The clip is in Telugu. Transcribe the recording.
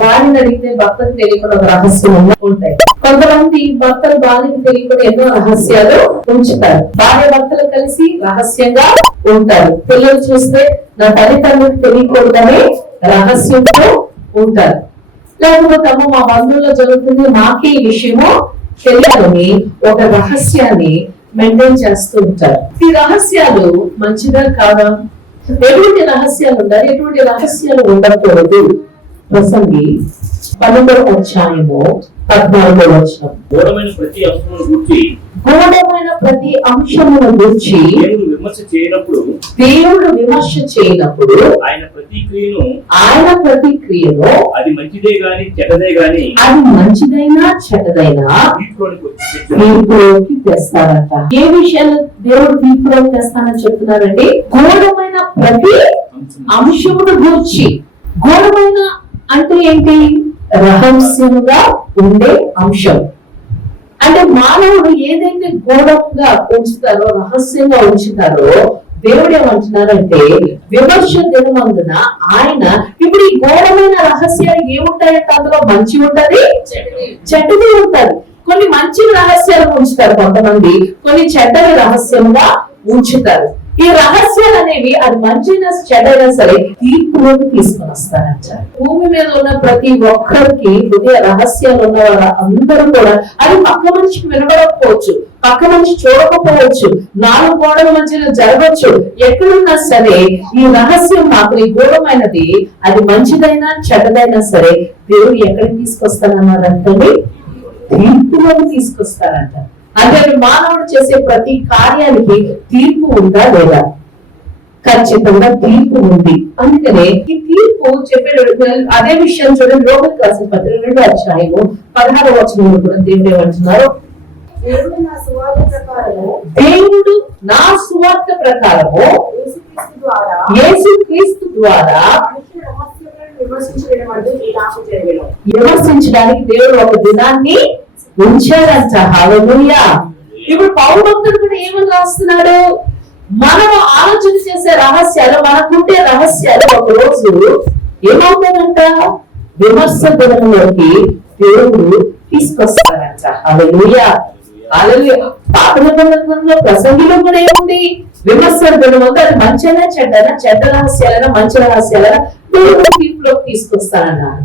భార్యను అడిగితే భర్తకు తెలియకుండా ఒక రహస్యం ఉంటాయి. కొంతమంది భర్తలు భార్యకు తెలియకుండా ఎన్నో రహస్యాలు ఉంచుతారు. భార్య భర్తలు కలిసి రహస్యంగా ఉంటారు. పిల్లలు చూస్తే నా తల్లిదండ్రులకు తెలియకూడదని రహస్యంతో ఉంటారు. లేకపోతే మా బంధువుల్లో జరుగుతుంది, మాకే ఈ విషయము తెలియాలని ఒక రహస్యాన్ని మెయింటైన్ చేస్తూ ఉంటారు. ఈ రహస్యాలు మంచిగా కాదా? ఎటువంటి రహస్యాలు ఉండాలి, ఎటువంటి రహస్యాలు ఉండకూడదు? ప్రసంగి 12వ అధ్యాయము 14వ వచనం. గూఢమైన ప్రతి అంశమును గూర్చి దేవుడు విమర్శ చేయనప్పుడు ఆయన ప్రతిక్రియను అది మంచిదే గాని చెడ్డదే గాని అది మంచిదైనా చెడ్డదైనా తీర్పులోకి తెస్తారంట. ఏ విషయాలు దేవుడు తీర్పులోకి తెస్తానని చెప్తున్నారండి? గూఢమైన ప్రతి అంశమును గూర్చి. గూఢమైన అంటే ఏంటి? రహస్యముగా ఉండే అంశం. అంటే మానవుడు ఏదైతే గూఢంగా ఉంచుతారో, రహస్యంగా ఉంచుతారో, దేవుడు ఏమంటున్నారంటే విమర్శ దినమందున ఆయన ఇప్పుడు ఈ గూఢమైన రహస్యాలు ఏముంటాయంటే అందులో మంచి ఉంటది, చెడ్డది ఉంటది. కొన్ని మంచి రహస్యాలు ఉంచుతారు కొంతమంది, కొన్ని చెడ్డని రహస్యంగా ఉంచుతారు. ఈ రహస్యాలు అనేవి అది మంచిగా చెడ్డైనా సరే తీర్పులోకి తీసుకొని వస్తారంట. భూమి మీద ఉన్న ప్రతి ఒక్కరికి హృదయ రహస్యాలు ఉన్న వాళ్ళ అందరూ కూడా అది పక్క మనిషికి వినబడకపోవచ్చు, పక్క మనిషి చూడకపోవచ్చు, 4 గోడల మధ్యలో జరగచ్చు. ఎక్కడున్నా సరే ఈ రహస్యం మాత్రం ఈ గూఢమైనది అది మంచిదైనా చెడ్డదైనా సరే దేవుడు ఎక్కడికి తీసుకొస్తానన్నారంటే తీర్పులోకి తీసుకొస్తారంట. అంటే మానవుడు చేసే ప్రతి కార్యానికి తీర్పు ఉందా లేదా? ఖచ్చితంగా తీర్పు ఉంది. అందుకనే ఈ తీర్పు చెప్పే అదే విషయం చూడండి. రోమన్ రాసిన పత్రిక 2వ అధ్యాయము 16వ వచనంలో కూడా దేవుడు ఏమంటున్నారు? దేవుడు నా సువార్త ప్రకారము యేసుక్రీస్తు ద్వారా విమర్శించడానికి దేవుడు ఒక దినాన్ని ఉంచారంట. హల్లెలూయా. ఇప్పుడు పౌలు భక్తుడు కూడా ఏమని రాస్తున్నాడు? మనం ఆలోచన చేసే రహస్యాలు, మనకుంటే రహస్యాలు ఒక రోజు ఏమవుతారంట? విమర్శ దినంలోకి దేవుడు తీసుకొస్తారంట. హల్లెలూయా. హల్లెలూయా. పాత నిబంధనలో ప్రసంగిలో కూడా ఏముంది? విమర్శ దినం ఉంది. అది మంచిగా చెడ్డనా, చెడ్డ రహస్యాలైనా మంచి రహస్యాలైనా దేవుడు తీర్పులోకి తీసుకొస్తానన్నారు.